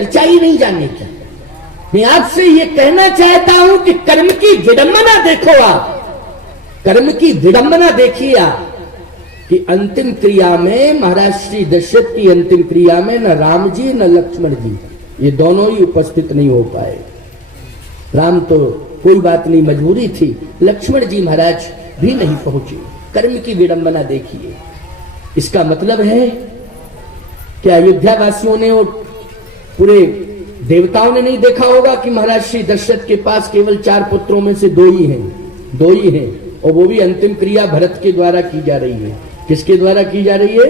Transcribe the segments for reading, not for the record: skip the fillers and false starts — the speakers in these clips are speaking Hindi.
चर्चा ही नहीं जाने की। मैं आपसे ये कहना चाहता हूं कि कर्म की विडंबना देखो आप, कर्म की विडंबना देखिए आप कि अंतिम क्रिया में महाराज श्री दशरथ की अंतिम क्रिया में न राम जी न लक्ष्मण जी ये दोनों ही उपस्थित नहीं हो पाए। राम तो कोई बात नहीं, मजबूरी थी, लक्ष्मण जी महाराज भी नहीं पहुंचे। कर्म की विडंबना देखिए। इसका मतलब है कि अयोध्या वासियों ने और पूरे देवताओं ने नहीं देखा होगा कि महाराज श्री दशरथ के पास केवल 4 पुत्रों में से 2 ही हैं, और वो भी अंतिम क्रिया भरत के द्वारा की जा रही है। किसके द्वारा की जा रही है?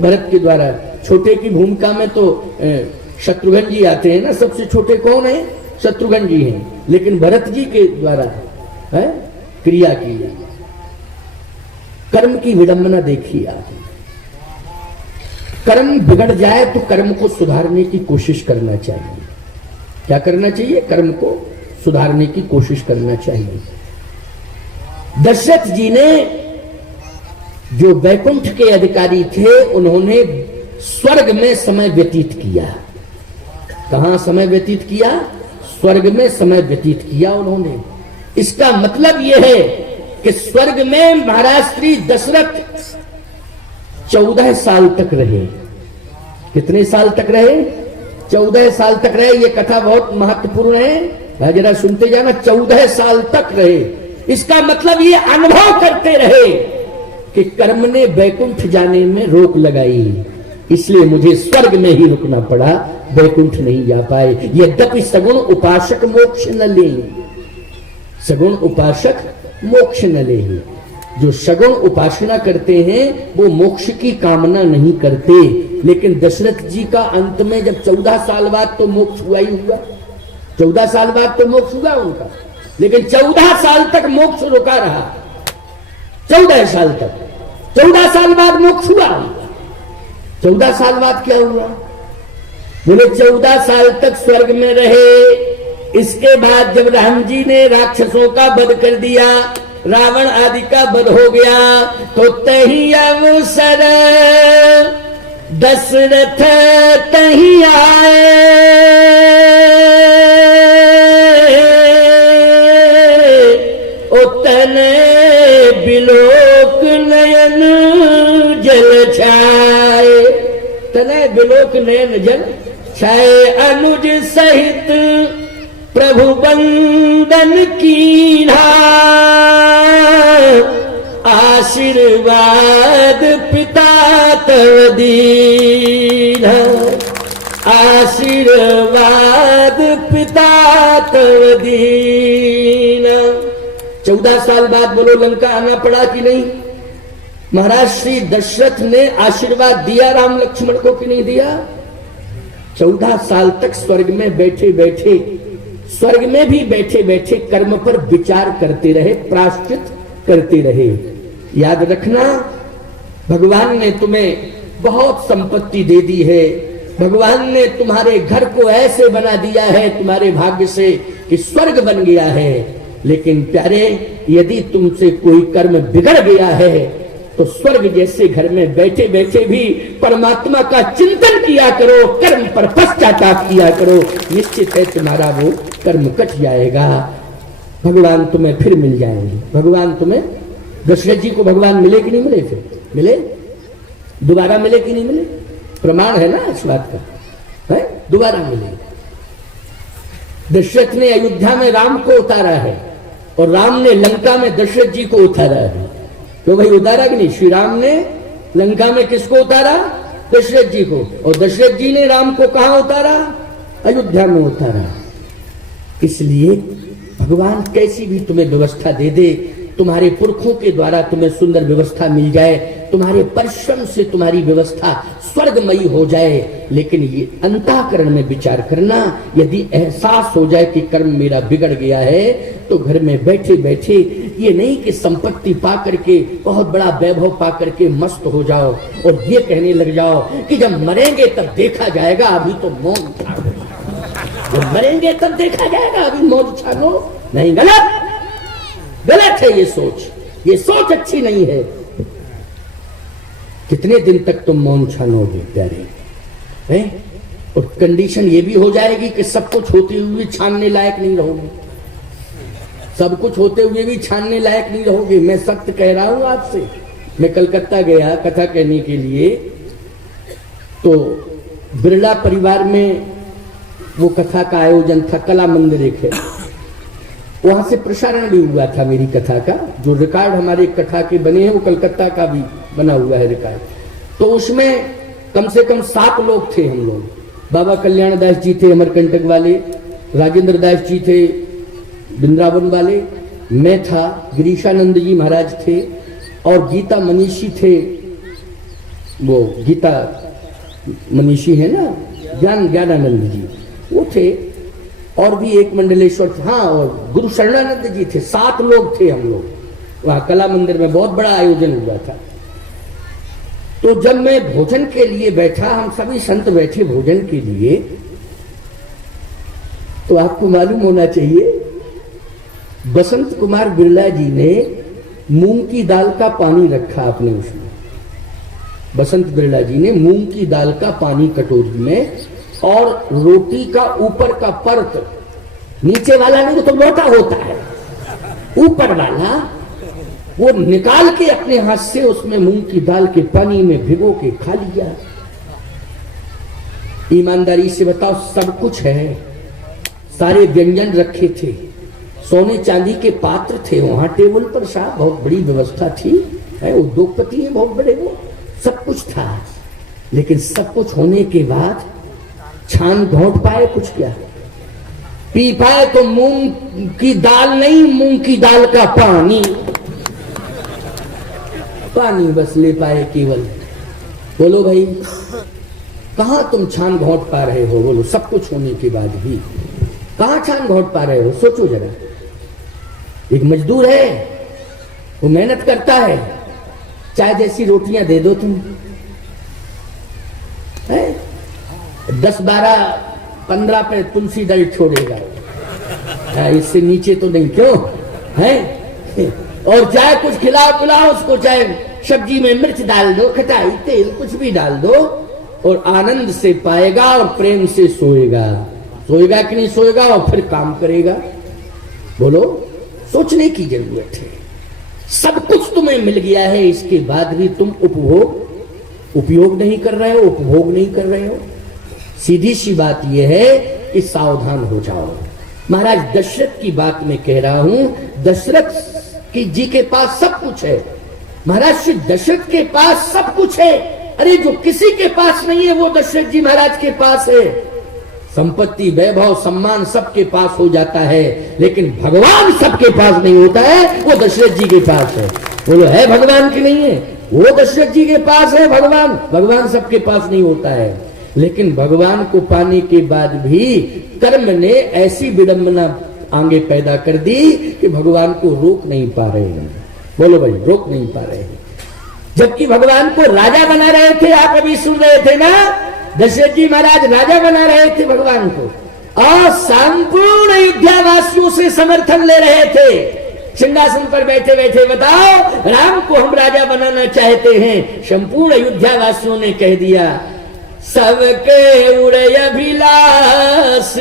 भरत के द्वारा। छोटे की भूमिका में तो शत्रुघ्न जी आते हैं ना, सबसे छोटे कौन है? शत्रुघ्न जी हैं, लेकिन भरत जी के द्वारा है क्रिया की। कर्म की विडंबना देखिए आप। कर्म बिगड़ जाए तो कर्म को सुधारने की कोशिश करना चाहिए। क्या करना चाहिए? कर्म को सुधारने की कोशिश करना चाहिए। दशरथ जी ने, जो वैकुंठ के अधिकारी थे, उन्होंने स्वर्ग में समय व्यतीत किया। कहां समय व्यतीत किया? स्वर्ग में समय व्यतीत किया उन्होंने। इसका मतलब यह है कि स्वर्ग में महाराज श्री दशरथ 14 साल तक रहे। कितने साल तक रहे? 14 साल तक रहे। ये कथा बहुत महत्वपूर्ण है, जरा सुनते जाना। 14 साल तक रहे। इसका मतलब ये अनुभव करते रहे कि कर्म ने वैकुंठ जाने में रोक लगाई, इसलिए मुझे स्वर्ग में ही रुकना पड़ा, वैकुंठ नहीं जा पाए। यद्यपि सगुण उपासक मोक्ष न ले, सगुण उपासक मोक्ष न ले। जो सगुण उपासना करते हैं वो मोक्ष की कामना नहीं करते। लेकिन दशरथ जी का अंत में जब 14 साल बाद तो मोक्ष हुआ ही हुआ, 14 साल बाद तो मोक्ष हुआ उनका, लेकिन 14 साल तक मोक्ष रुका रहा। 14 साल तक, 14 साल बाद मोक्ष हुआ। 14 साल बाद क्या हुआ? बोले 14 साल तक स्वर्ग में रहे। इसके बाद जब राम जी ने राक्षसों का वध कर दिया, रावण आदि का वध हो गया, तो तही अवसर दशरथ तही आए। तने बिलोक नयन जल छाए, तने बिलोक नयन जल छाए। अनुज सहित प्रभु बंदन कीन्हा, आशीर्वाद पिता तव दीन्हा, आशीर्वाद पिता तव दीन्हा। 14 साल बाद बोलो लंका आना पड़ा कि नहीं? महाराज श्री दशरथ ने आशीर्वाद दिया राम लक्ष्मण को कि नहीं दिया? 14 साल तक स्वर्ग में बैठे बैठे, स्वर्ग में भी बैठे बैठे कर्म पर विचार करते रहे, प्रायश्चित करते रहे। याद रखना, भगवान ने तुम्हें बहुत संपत्ति दे दी है, भगवान ने तुम्हारे घर को ऐसे बना दिया है तुम्हारे भाग्य से कि स्वर्ग बन गया है। लेकिन प्यारे, यदि तुमसे कोई कर्म बिगड़ गया है तो स्वर्ग जैसे घर में बैठे बैठे भी परमात्मा का चिंतन किया करो, कर्म पर पश्चाताप किया करो, निश्चित है तुम्हारा वो कर्म कट जाएगा। भगवान तुम्हें फिर मिल जाएंगे। भगवान तुम्हें, दशरथ जी को भगवान मिले कि नहीं मिले? फिर मिले, दोबारा मिले कि नहीं मिले? प्रमाण है ना इस बात का, है दोबारा मिले। दशरथ ने अयोध्या में राम को उतारा है और राम ने लंका में दशरथ जी को उतारा है। तो भाई उतारा कि नहीं? श्री राम ने लंका में किसको उतारा? दशरथ जी को। और दशरथ जी ने राम को कहां उतारा? अयोध्या में उतारा। इसलिए भगवान कैसी भी तुम्हें व्यवस्था दे दे, तुम्हारे पुरखों के द्वारा तुम्हें सुंदर व्यवस्था मिल जाए, तुम्हारे परिश्रम से तुम्हारी व्यवस्था स्वर्गमयी हो जाए, लेकिन ये अंतःकरण में विचार करना। यदि एहसास हो जाए कि कर्म मेरा बिगड़ गया है तो घर में बैठे बैठे ये नहीं कि संपत्ति पा करके, बहुत बड़ा वैभव पा करके मस्त हो जाओ और ये कहने लग जाओ कि जब मरेंगे तब देखा जाएगा, अभी तो मौज छानो। जब मरेंगे तब देखा जाएगा, अभी मौज छानो। नहीं, गलत, गलत है ये सोच। ये सोच अच्छी नहीं है। कितने दिन तक तुम मौन छानोगे प्यारे? हैं? और कंडीशन ये भी हो जाएगी कि सब कुछ होते हुए छानने लायक नहीं रहोगे, सब कुछ होते हुए भी छानने लायक नहीं रहोगे। मैं सत्य कह रहा हूं आपसे। मैं कलकत्ता गया कथा कहने के लिए, तो बिरला परिवार में वो कथा का आयोजन था, कला मंदिर एक है, वहां से प्रसारण भी हुआ था मेरी कथा का। जो रिकॉर्ड हमारे कथा के बने हैं वो कलकत्ता का भी बना हुआ है रिकॉर्ड। तो उसमें कम से कम 7 लोग थे हम लोग। बाबा कल्याण दास जी थे अमरकंटक वाले, राजेंद्र दास जी थे वृंदावन वाले, मैं था, गिरीशानंद जी महाराज थे, और गीता मनीषी थे, वो गीता मनीषी है ना, ज्ञानानंद जी वो थे, और भी एक मंडलेश्वर था, हाँ, और गुरु शरणानंद जी थे। 7 लोग थे हम लोग वहां कला मंदिर में, बहुत बड़ा आयोजन हुआ था। तो जब मैं भोजन के लिए बैठा, हम सभी संत बैठे भोजन के लिए, तो आपको मालूम होना चाहिए बसंत कुमार बिरला जी ने मूंग की दाल का पानी रखा अपने उसमें। बसंत बिरला जी ने मूंग की दाल का पानी कटोरी में, और रोटी का ऊपर का परत, नीचे वाला नहीं तो मोटा होता है, ऊपर वाला वो निकाल के अपने हाथ से उसमें मूंग की दाल के पानी में भिगो के खा लिया। ईमानदारी से बताओ, सब कुछ है, सारे व्यंजन रखे थे, सोने चांदी के पात्र थे वहां टेबल पर, साहब बहुत बड़ी व्यवस्था थी, उद्योगपति है बहुत बड़े, वो सब कुछ था। लेकिन सब कुछ होने के बाद छान घोंट पाए कुछ क्या? पी पाए तो मूंग की दाल नहीं, मूंग की दाल का पानी, पानी बस ले पाए केवल। बोलो भाई, कहां तुम छान घोंट पा रहे हो? बोलो, सब कुछ होने के बाद भी कहां छान घोंट पा रहे हो? सोचो जरा। एक मजदूर है, वो मेहनत करता है, चाय जैसी रोटियां दे दो तुम, 10, 12, 15 पे तुलसी दल छोड़ेगा, इससे नीचे तो नहीं, क्यों है? और चाहे कुछ खिलाओ पिलाओ उसको, चाहे सब्जी में मिर्च डाल दो, खटाई तेल कुछ भी डाल दो, और आनंद से पाएगा और प्रेम से सोएगा। सोएगा कि नहीं सोएगा? और फिर काम करेगा। बोलो, सोचने की जरूरत है। सब कुछ तुम्हें मिल गया है, इसके बाद भी तुम उपयोग नहीं कर रहे हो, उपभोग नहीं कर रहे हो। सीधी सी बात यह है कि सावधान हो जाओ। महाराज दशरथ की बात मैं कह रहा हूं, दशरथ की जी के पास सब कुछ है। महाराज श्री दशरथ के पास सब कुछ है। अरे जो किसी के पास नहीं है वो दशरथ जी महाराज के पास है। संपत्ति, वैभव, सम्मान सबके पास हो जाता है, लेकिन भगवान सबके पास नहीं होता है, वो दशरथ जी के पास है। बोलो, है भगवान की नहीं है? वो दशरथ जी के पास है भगवान। भगवान सबके पास नहीं होता है, लेकिन भगवान को पाने के बाद भी कर्म ने ऐसी विडंबना आगे पैदा कर दी कि भगवान को रोक नहीं पा रहे हैं। बोलो भाई, रोक नहीं पा रहे हैं। जबकि भगवान को राजा बना रहे थे, आप अभी सुन रहे थे ना, दशरथ जी महाराज राजा बना रहे थे भगवान को, और संपूर्ण अयोध्यावासियों से समर्थन ले रहे थे। सिंहासन पर बैठे बैठे बताओ, राम को हम राजा बनाना चाहते हैं। संपूर्ण अयोध्यावासियों ने कह दिया, सबके उड़े अभिलाष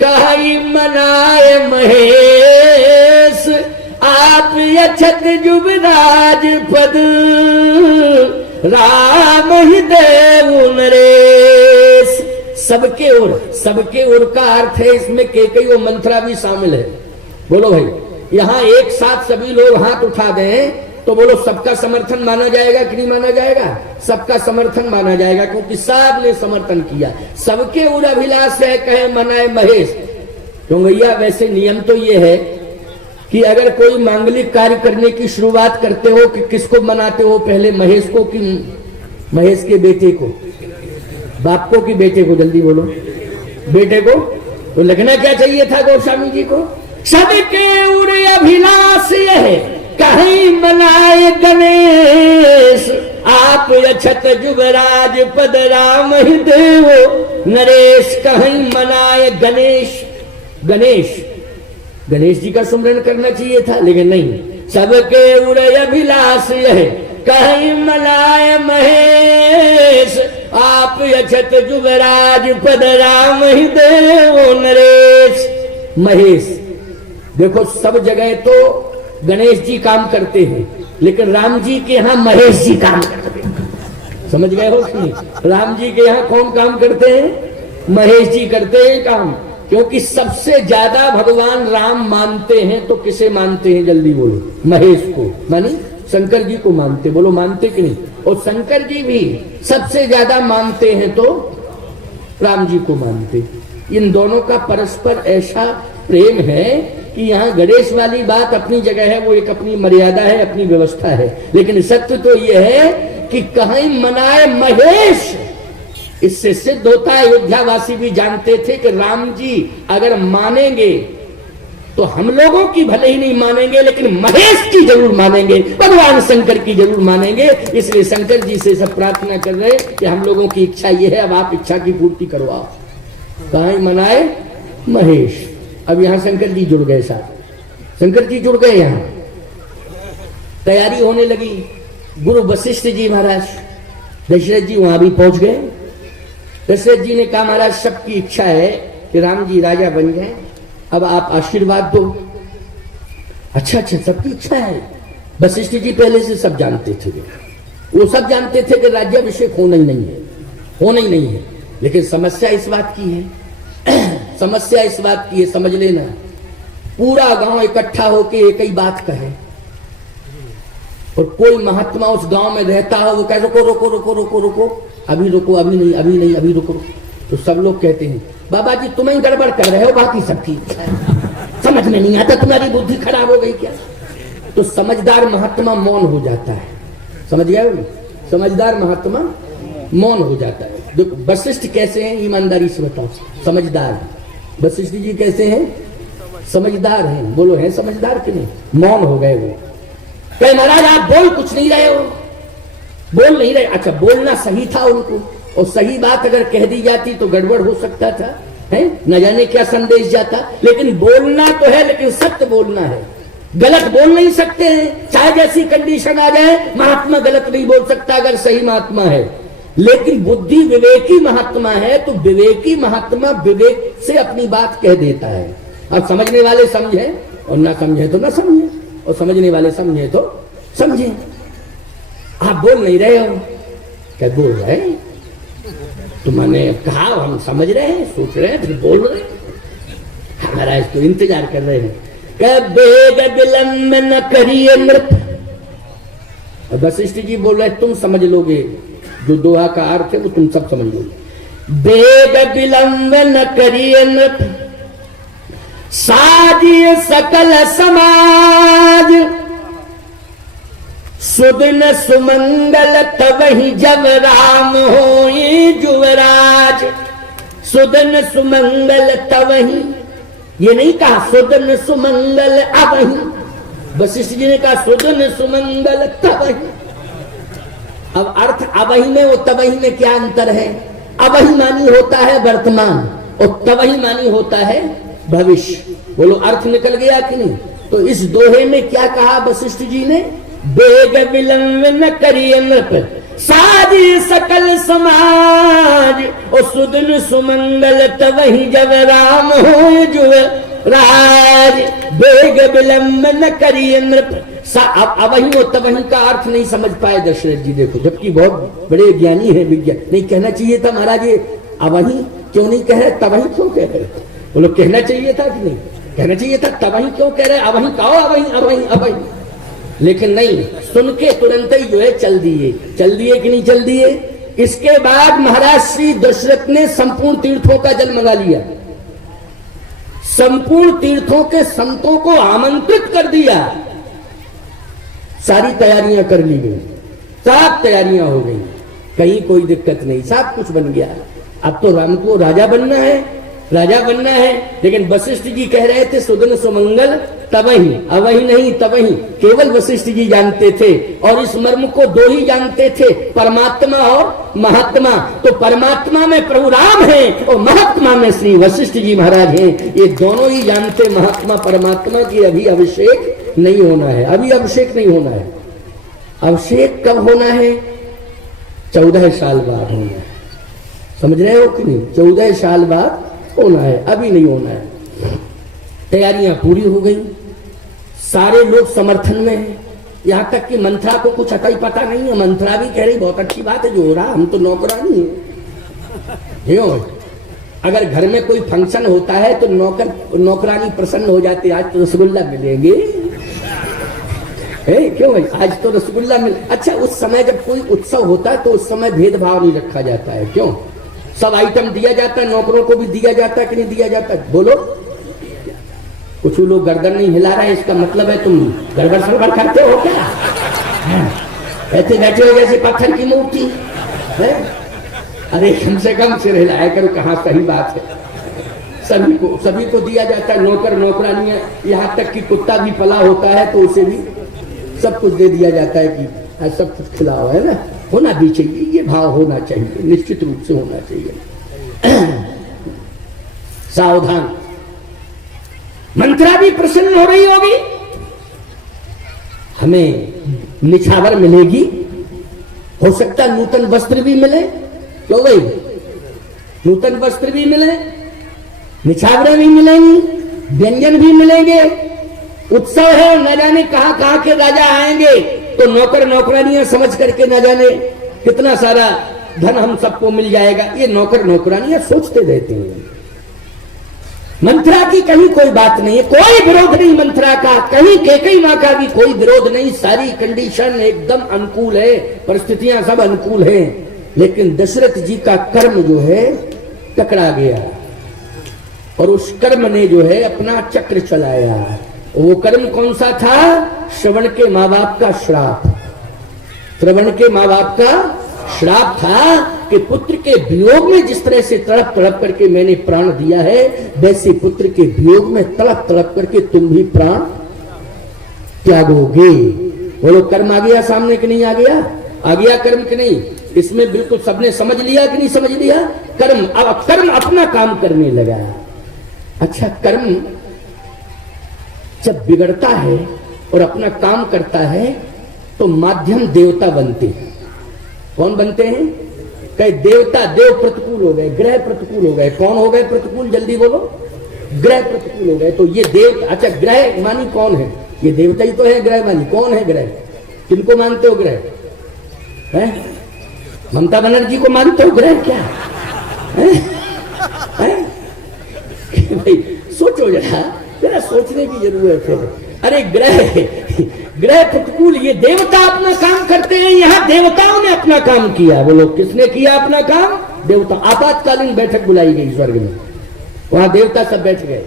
कहीं मनाए महेश, आप यछत युवराज पद राम ही देव नरेश। सबके ओर का अर्थ है इसमें केकई और मंत्रा भी शामिल है। बोलो भाई, यहां एक साथ सभी लोग हाथ उठा दें तो बोलो, सबका समर्थन माना जाएगा कि नहीं माना जाएगा? सबका समर्थन माना जाएगा, क्योंकि सब ने समर्थन किया। सबके उर अभिलाष है कहे मनाए महेश। तो भैया वैसे नियम तो ये है कि अगर कोई मांगलिक कार्य करने की शुरुआत करते हो कि किसको मनाते हो? पहले महेश को कि महेश के बेटे को? बाप को कि बेटे को? जल्दी बोलो। बेटे को। तो लगना क्या चाहिए था गोस्वामी जी को? सबके उड़े अभिलाष है कहीं मनाए गणेश, आप अछत युवराज पद राम ही देव नरेश। कहीं मनाए गणेश। गणेश जी का सुमरन करना चाहिए था, लेकिन नहीं। सबके उड़े अभिलाष है कहीं मनाए महेश, आप अछत जुवराज पद राम ही देवो नरेश। महेश, देखो सब जगह तो गणेश जी काम करते हैं, लेकिन राम जी के यहाँ महेश जी काम करते हैं। समझ गए हो कि नहीं? राम जी के यहाँ कौन काम करते हैं? महेश जी करते हैं काम। क्योंकि सबसे ज्यादा भगवान राम मानते हैं तो किसे मानते हैं? जल्दी बोलो। महेश को, मानी शंकर जी को मानते। बोलो मानते कि नहीं? और शंकर जी भी सबसे ज्यादा मानते हैं तो राम जी को मानते। इन दोनों का परस्पर ऐसा प्रेम है कि यहाँ गणेश वाली बात अपनी जगह है, वो एक अपनी मर्यादा है, अपनी व्यवस्था है। लेकिन सत्य तो यह है कि कहीं मनाए महेश। इससे सिद्ध होता है, अयोध्यावासी भी जानते थे कि राम जी अगर मानेंगे तो हम लोगों की भले ही नहीं मानेंगे, लेकिन महेश की जरूर मानेंगे, भगवान शंकर की जरूर मानेंगे। इसलिए शंकर जी से सब प्रार्थना कर रहे कि हम लोगों की इच्छा ये है, अब आप इच्छा की पूर्ति करवाओ। कहाँ मनाए महेश। अब यहां शंकर जी जुड़ गए, साथ शंकर जी जुड़ गए। यहां तैयारी होने लगी। गुरु वशिष्ठ जी महाराज, दशरथ जी वहां भी पहुंच गए। दशरथ जी ने कहा महाराज सबकी इच्छा है कि राम जी राजा बन जाए, अब आप आशीर्वाद दो। अच्छा, सबकी इच्छा है। वशिष्ठ जी पहले से सब जानते थे, वो सब जानते थे कि राज्याभिषेक होना ही नहीं है। लेकिन समस्या इस बात की है समस्या इस बात की है, समझ लेना, पूरा गांव इकट्ठा होके एक ही बात कहे और कोई महात्मा उस गांव में रहता हो, वो कहे रुको रुको रुको रुको रुको, अभी रुको, अभी नहीं, अभी रुको। तो सब लोग कहते हैं बाबा जी तुम ही गड़बड़ कर रहे हो, बाकी सब ठीक है, समझ में नहीं आता, तुम्हारी बुद्धि खराब हो गई क्या? तो समझदार महात्मा मौन हो जाता है। समझ गए? समझदार महात्मा मौन हो जाता है। देखो वशिष्ठ कैसे हैं, ईमानदारी से बताओ। समझदार वशिष्ठ जी कैसे हैं? समझदार हैं। बोलो हैं समझदार कि नहीं? मौन हो गए। वो कहे महाराज आप बोल कुछ नहीं रहे हो, बोल नहीं रहे। अच्छा, बोलना सही था उनको, और सही बात अगर कह दी जाती तो गड़बड़ हो सकता था, है न जाने क्या संदेश जाता। लेकिन बोलना तो है, लेकिन सत्य बोलना है। गलत बोल नहीं सकते हैं, चाहे जैसी कंडीशन आ जाए, महात्मा गलत नहीं बोल सकता अगर सही महात्मा है। लेकिन बुद्धि विवेकी महात्मा है तो विवेकी महात्मा विवेक से अपनी बात कह देता है। अब समझने वाले समझे और ना समझे तो ना समझे, और समझने वाले समझे तो समझे। आप बोल नहीं रहे हो, क्या बोल रहे? तुमने कहा हम समझ रहे हैं, सोच रहे हैं, फिर बोल रहे हैं। हमारा इसको इंतजार कर रहे हैं। बेग विलंब न करिए नृप। वशिष्ठ जी बोल रहे तुम समझ लोगे, जो दोहा का अर्थ है वो तुम सब समझ लोगे। बेग विलंब न करिए नृप, साजिए सकल समाज, सुदिन सुमंगल तवहि जब राम होई जुवराज। सुदिन सुमंगल तवहि, ये नहीं कहा सुदिन सुमंगल अवहि। वशिष्ठ जी ने कहा सुदिन सुमंगल तवहि। अब अर्थ अवहि में और तवहि में क्या अंतर है? अवहि मानी होता है वर्तमान और तवहि मानी होता है भविष्य। बोलो अर्थ निकल गया कि नहीं? तो इस दोहे में क्या कहा वशिष्ठ जी ने? बेग विलंब न करिए नृप, साजी सकल समाज, और सुदिन सुमंगल तवहि जब राम हो जुवराज। बेग विलंब न करिए नृप। अवहि और तवहि का अर्थ नहीं समझ पाए दशरथ जी। देखो, जबकि बहुत बड़े ज्ञानी है, विज्ञान नहीं कहना चाहिए था महाराज, ये अवहि क्यों नहीं कह रहे, तवहि क्यों कह रहे? बोलो कहना चाहिए था कि नहीं? कहना चाहिए था। तवहि क्यों कह रहे? अवहि कहो, अवहि अवहि अवहि। लेकिन नहीं, सुन के तुरंत ही जो है चल दिए कि नहीं चल दिए। इसके बाद महाराज श्री दशरथ ने संपूर्ण तीर्थों का जल मंगा लिया, संपूर्ण तीर्थों के संतों को आमंत्रित कर दिया, सारी तैयारियां कर ली गई, सब तैयारियां हो गई, कहीं कोई दिक्कत नहीं, सब कुछ बन गया। अब तो राम को राजा बनना है। लेकिन वशिष्ठ जी कह रहे थे सुदिन सुमंगल तवहि, अवहि नहीं तवहि। केवल वशिष्ठ जी जानते थे, और इस मर्म को दो ही जानते थे, परमात्मा और महात्मा। तो परमात्मा में प्रभु राम है और महात्मा में श्री वशिष्ठ जी महाराज हैं। ये दोनों ही जानते महात्मा परमात्मा की अभी अभिषेक नहीं होना है, अभी अभिषेक नहीं होना है। अभिषेक कब होना है? 14 साल बाद होना है। समझ रहे हो कि नहीं? 14 साल बाद होना है, अभी नहीं होना है। तैयारियां पूरी हो गई, सारे लोग समर्थन में हैं। यहां तक कि मंत्रा को कुछ अता ही पता नहीं है। मंत्रा भी कह रही बहुत अच्छी बात है जो हो रहा, हम तो नौकरानी है। अगर घर में कोई फंक्शन होता है तो नौकरानी प्रसन्न हो जाते, आज तो रसगुल्ला मिलेंगे। क्यों भाई, आज तो रसगुल्ला मिल। अच्छा, उस समय जब कोई उत्सव होता है तो उस समय भेदभाव नहीं रखा जाता है। क्यों? सब आइटम दिया जाता है, नौकरों को भी दिया जाता है कि नहीं दिया जाता है? बोलो। कुछ लोग गर्दन नहीं हिला रहे, इसका मतलब है तुम गड़बड़ सड़बड़ करते हो क्या? ऐसे बैठे हो जैसे पत्थर की मूर्ति है। अरे कम से कम सिर हिलाया करो, कहाँ सही बात है। सभी को दिया जाता है, नौकर नौकरानियां, यहाँ तक कि कुत्ता भी पला होता है तो उसे भी सब कुछ दे दिया जाता है कि सब कुछ खिलाओ, है ना? होना भी चाहिए, ये भाव होना चाहिए, निश्चित रूप से होना चाहिए। सावधान। मंत्रा भी प्रसन्न हो रही होगी, हमें निछावर मिलेगी, हो सकता है नूतन वस्त्र भी मिले। क्यों भाई? नूतन वस्त्र भी मिले, निछावरें भी मिलेंगी, व्यंजन भी मिलेंगे। उत्सव है, न जाने कहां कहां के राजा आएंगे, तो नौकर नौकरानियां समझ करके न जाने कितना सारा धन हम सबको मिल जाएगा। ये नौकर नौकरानियां सोचते रहते हैं। मंत्रा की कहीं कोई बात नहीं है, कोई विरोध नहीं मंत्रा का, कहीं कैकेयी मां का भी कोई विरोध नहीं। सारी कंडीशन एकदम अनुकूल है, परिस्थितियां सब अनुकूल हैं। लेकिन दशरथ जी का कर्म जो है टकरा गया, और उस कर्म ने जो है अपना चक्र चलाया। वो कर्म कौन सा था? श्रवण के माँ बाप का श्राप। श्रवण के माँ बाप का श्राप था कि पुत्र के वियोग में जिस तरह से तड़प तड़प करके मैंने प्राण दिया है, वैसे पुत्र के वियोग में तड़प तड़प करके तुम भी प्राण त्यागोगे। बोलो, कर्म आ गया सामने कि नहीं आ गया? आ गया कर्म कि नहीं? इसमें बिल्कुल सबने समझ लिया कि नहीं समझ लिया? कर्म, अब कर्म अपना काम करने लगा। अच्छा, कर्म जब बिगड़ता है और अपना काम करता है तो माध्यम देवता बनते हैं। कौन बनते हैं? कई देवता, देव प्रतिकूल हो गए, ग्रह प्रतिकूल हो गए। कौन हो गए प्रतिकूल? जल्दी बोलो। ग्रह प्रतिकूल हो गए। तो ये देव, अच्छा ग्रह मानी कौन है? ये देवता ही तो है ग्रह मानी। कौन है ग्रह? किनको मानते हो ग्रह? है? ममता बनर्जी को मानते हो ग्रह क्या? भाई सोचो जरा सोचने की जरूरत है। अरे ग्रह प्रतिकूल, ये देवता अपना काम करते हैं। यहाँ देवताओं ने अपना काम किया। बोलो, किसने किया अपना काम? देवता। आपातकालीन बैठक बुलाई गई स्वर्ग में, वहां देवता सब बैठ गए,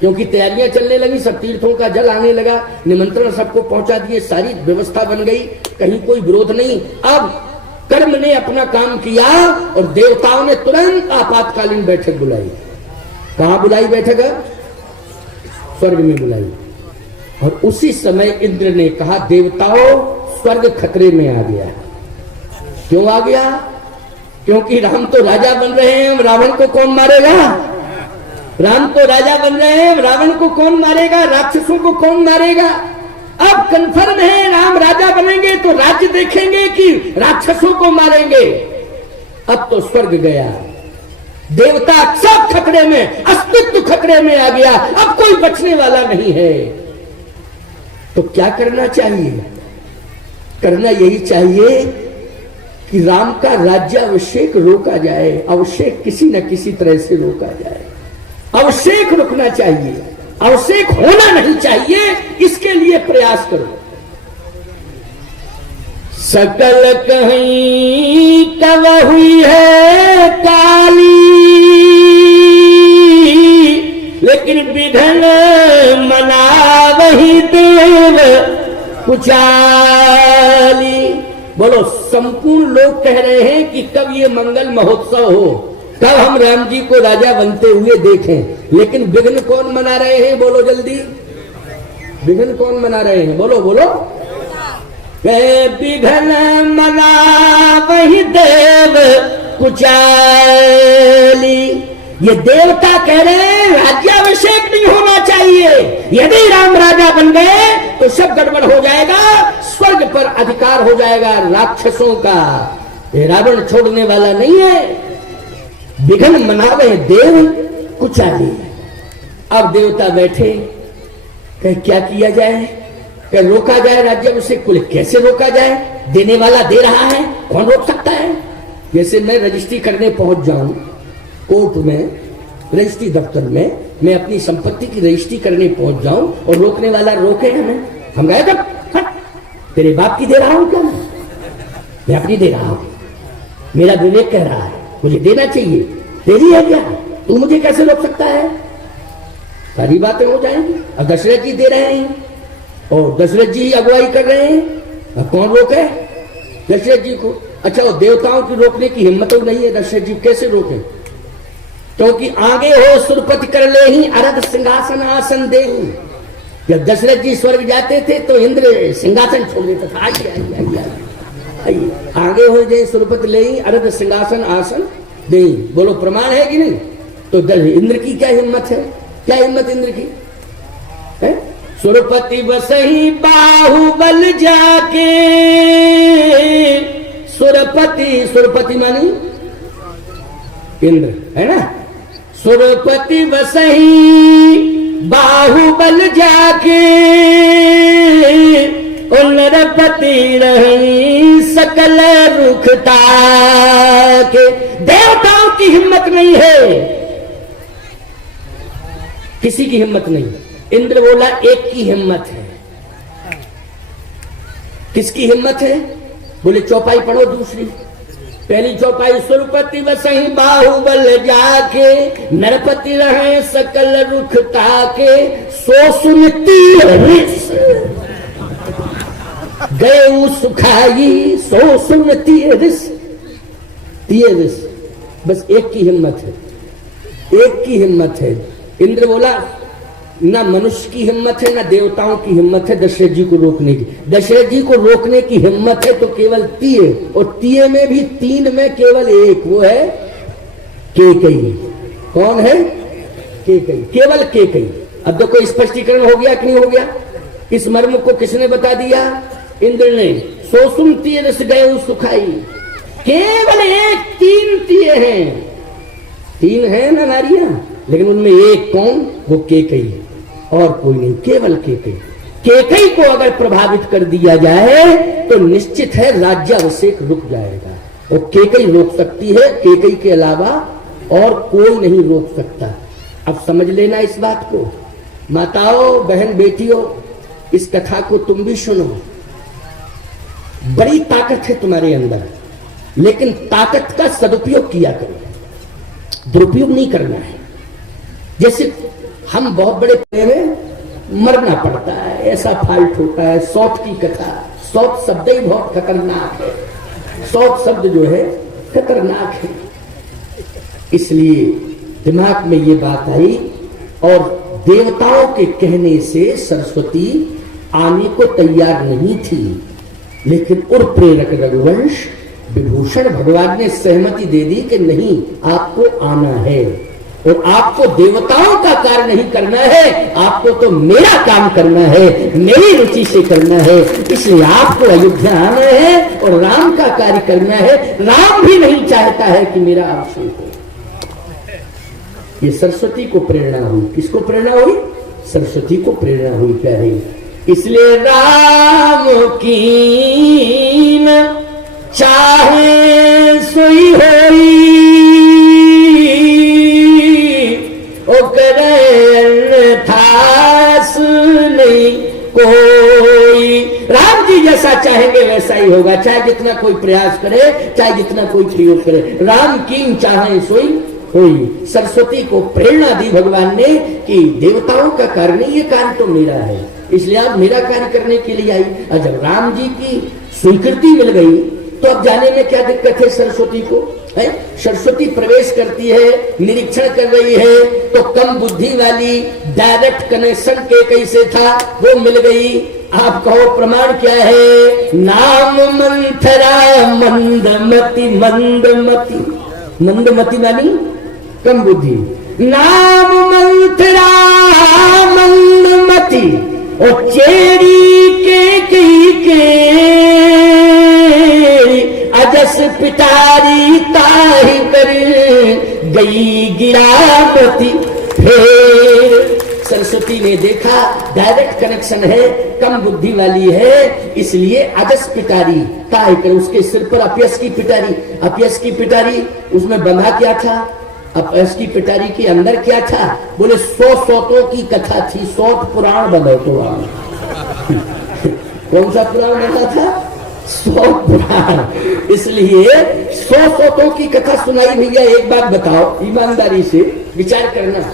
क्योंकि तैयारियां चलने लगी, सब तीर्थों का जल आने लगा, निमंत्रण सबको पहुंचा दिए, सारी व्यवस्था बन गई, कहीं कोई विरोध नहीं। अब कर्म ने अपना काम किया और देवताओं ने तुरंत आपातकालीन बैठक बुलाई। कहां बुलाई बैठक? स्वर्ग में बुलाई। और उसी समय इंद्र ने कहा, देवताओं स्वर्ग खतरे में आ गया। क्यों आ गया? क्योंकि राम तो राजा बन रहे हैं, रावण को कौन मारेगा? राम तो राजा बन रहे हैं, रावण को कौन मारेगा? राक्षसों को कौन मारेगा? अब कन्फर्म है, राम राजा बनेंगे तो राज्य देखेंगे कि राक्षसों को मारेंगे। अब तो स्वर्ग गया, देवता सब खतरे में, अस्तित्व खतरे में आ गया, अब कोई बचने वाला नहीं है। तो क्या करना चाहिए? करना यही चाहिए कि राम का राज्याभिषेक रोका जाए, अभिषेक किसी न किसी तरह से रोका जाए। अभिषेक रुकना चाहिए, अभिषेक होना नहीं चाहिए, इसके लिए प्रयास करो। सकल कहीं कब हुई है काली, लेकिन विधन मना वही देव कुचाली। बोलो, संपूर्ण लोग कह रहे हैं कि कब ये मंगल महोत्सव हो, कब हम राम जी को राजा बनते हुए देखें, लेकिन विघ्न कौन मना रहे हैं? बोलो जल्दी, विघ्न कौन मना रहे हैं? बोलो बोलो। विघ्न मना वही देव कुचाली। ये देवता कह रहे हैं राज्याभिषेक नहीं होना चाहिए, यदि राम राजा बन गए तो सब गड़बड़ हो जाएगा, स्वर्ग पर अधिकार हो जाएगा राक्षसों का। ये रावण छोड़ने वाला नहीं है, विघ्न मनावे देव कुचाली। अब देवता बैठे, कहे क्या किया जाए, कहे रोका जाए राज्य से। कुल कैसे रोका जाए, देने वाला दे रहा है, कौन रोक सकता है। जैसे मैं रजिस्ट्री करने पहुंच जाऊं कोर्ट में, रजिस्ट्री दफ्तर में, मैं अपनी संपत्ति की रजिस्ट्री करने पहुंच जाऊं और रोकने वाला रोके हमें, हम गए कब, तेरे बाप की दे रहा हूं क्या, मैं अपनी दे रहा हूं, मेरा विवेक कह रहा है मुझे देना चाहिए, तेरी है क्या, तू मुझे कैसे रोक सकता है। सारी बातें हो जाएंगी। अब दशरथ जी दे रहे हैं और दशरथ जी अगुवाई कर रहे हैं, अब कौन रोके दशरथ जी को। अच्छा, वो देवताओं की रोकने की हिम्मत तो नहीं है, दशरथ जी कैसे रोके, क्योंकि आगे हो सुरपति कर ले ही अरद सिंहासन आसन दे। जब दशरथ जी स्वर्ग जाते थे तो इंद्र सिंहासन छोड़ देता था, आइए आइए आइए आइए, आगे हो जाए सुरपति ले ही अरद सिंहासन आसन दे। बोलो प्रमाण है कि नहीं। तो इंद्र की क्या हिम्मत है, क्या हिम्मत इंद्र की है। सुरपति बसही बाहुबल जाके, सुरपति, सुरपति मानी इंद्र है ना। सुरपति बसही बाहुबल जाके, नरपति रही सकल रुखता के। देवताओं की हिम्मत नहीं है, किसी की हिम्मत नहीं। इंद्र बोला एक की हिम्मत है। किसकी हिम्मत है, बोले चौपाई पढ़ो दूसरी। पहली चौपाई, सुरपति बसही बाहुबल जाके, नरपति रहे सकल रुख ताके, सो सुनती गए सुखाई, सो सुनती रिस। बस एक की हिम्मत है, एक की हिम्मत है। इंद्र बोला ना मनुष्य की हिम्मत है ना देवताओं की हिम्मत है दशरथ जी को रोकने की। दशरथ जी को रोकने की हिम्मत है तो केवल तीय, और तीय में भी तीन में केवल एक, वो है केकई। कौन है, केकई, केवल केकई। अब देखो स्पष्टीकरण हो गया कि नहीं हो गया। इस मर्म को किसने बता दिया, इंद्र ने। सोसुम तीय रस गए सुखाई, केवल एक, तीन तीय हैं, तीन है ना नारियां, लेकिन उनमें एक कौन, वो केकई, और कोई नहीं, केवल केकई। केकई को अगर प्रभावित कर दिया जाए तो निश्चित है राज्याभिषेक रुक जाएगा। और केकई रोक सकती है, केकई के अलावा और कोई नहीं रोक सकता। अब समझ लेना इस बात को, माताओं, बहन, बेटियों, इस कथा को तुम भी सुनो। बड़ी ताकत है तुम्हारे अंदर, लेकिन ताकत का सदुपयोग किया करो, दुरुपयोग नहीं करना है। जैसे हम बहुत बड़े में मरना पड़ता है, ऐसा फाल्ट होता है। सौत की कथा, सौत शब्द ही बहुत खतरनाक है, सौत शब्द जो है खतरनाक है। इसलिए दिमाग में ये बात आई, और देवताओं के कहने से सरस्वती आने को तैयार नहीं थी, लेकिन उर प्रेरक रघुवंश विभूषण भगवान ने सहमति दे दी कि नहीं, आपको आना है। और आपको देवताओं का कार्य नहीं करना है, आपको तो मेरा काम करना है, मेरी रुचि से करना है। इसलिए आपको अयोध्या आना है और राम का कार्य करना है। राम भी नहीं चाहता है कि मेरा अभिषेक हो। ये सरस्वती को प्रेरणा हुई। किसको प्रेरणा हुई, सरस्वती को प्रेरणा हुई। प्यारे, इसलिए राम की चाहे सोई होई, ओ करे अन्यथास नहीं कोई। राम जी जैसा चाहेंगे वैसा ही होगा, चाहे जितना कोई प्रयास करे, चाहे जितना कोई प्रयोग करे। राम की चाहे सोई होई। सरस्वती को प्रेरणा दी भगवान ने कि देवताओं का कार्य नहीं, ये कार्य तो मेरा है, इसलिए आप मेरा कार्य करने के लिए आई। और जब राम जी की स्वीकृति मिल गई तो अब जाने में क्या दिक्कत है सरस्वती को, है? सरस्वती प्रवेश करती है, निरीक्षण कर रही है, तो कम बुद्धि वाली डायरेक्ट कनेक्शन के कैसे था वो मिल गई। आप कहो प्रमाण क्या है, नाम मंथरा मंदमती, मंदमती, मंदमती मानी कम बुद्धि, नाम मंथरा मंदमती, और चेरी के अजस पिटारी ताही कर गई गिरावती फिर। सरस्वती ने देखा डायरेक्ट कनेक्शन है, कम बुद्धि वाली है, इसलिए अजस पिटारी काय कर उसके सिर पर अपयस की पिटारी। अपयस की पिटारी उसमें बंधा क्या था? अपयस की पिटारी के अंदर क्या था? बोले 100 सौतों की कथा थी, 100 पुराण बनो तो कौन सा पुराण बना था? 100 पुराण। इसलिए 100 सौतों की कथा सुनाई। भैया एक बात बताओ, ईमानदारी से विचार करना,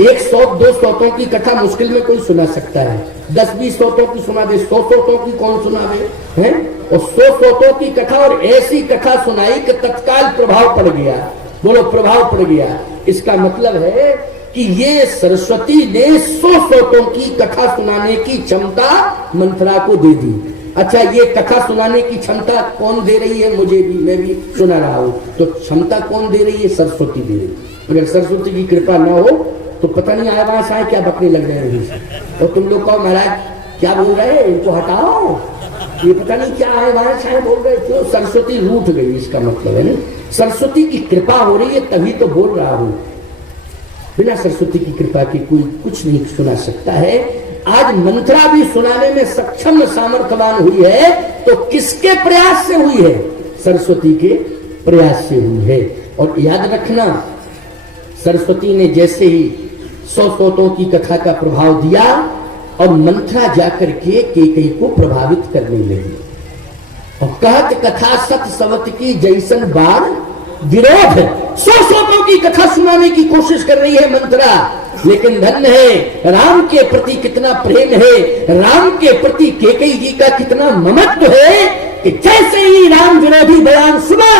100-2 सौतों की कथा मुश्किल में कोई सुना सकता है, 10-20 सौतों की सुना दे, 100 सौतों की कौन सुनावे हैं? और 100 सौतों की कथा और ऐसी कथा सुनाई कि तत्काल प्रभाव पड़ गया। बोलो प्रभाव पड़ गया। इसका मतलब है कि ये सरस्वती ने 100 सौतों की कथा सुनाने की क्षमता मंथरा को दे दी। अच्छा, ये कथा सुनाने की क्षमता कौन दे रही है? मुझे भी, मैं भी सुना रहा हूं। तो क्षमता कौन दे रही है? सरस्वती दे रही है। अगर सरस्वती की कृपा ना हो तो पता नहीं आए वहां से क्या बकने लग रहे हैं। और तुम लोग कहो महाराज क्या बोल रहे हैं, इनको हटाओ, ये पता नहीं क्या है वहां से बोल रहे। क्यों? सरस्वती रूठ गई, इसका मतलब है ना सरस्वती की कृपा हो रही है, तभी तो बोल रहा हूं। बिना सरस्वती की कृपा के कोई कुछ नहीं सुना सकता है। आज मंत्रा भी सुनाने में सक्षम सामर्थ्यवान हुई है, तो किसके प्रयास से हुई है? सरस्वती के प्रयास से हुई है। और याद रखना, सरस्वती ने जैसे ही 100 सौतों की कथा का प्रभाव दिया और मंत्रा जाकर के केकई को प्रभावित करने लगी। और कहत कथा सत सवत की जैसन बार विरोध। 100 सौतों की कथा सुनाने की कोशिश कर रही है मंत्रा, लेकिन धन्य है राम के प्रति कितना प्रेम है, राम के प्रति केकई जी का कितना ममत्व है कि जैसे ही राम विरोधी बयान सुना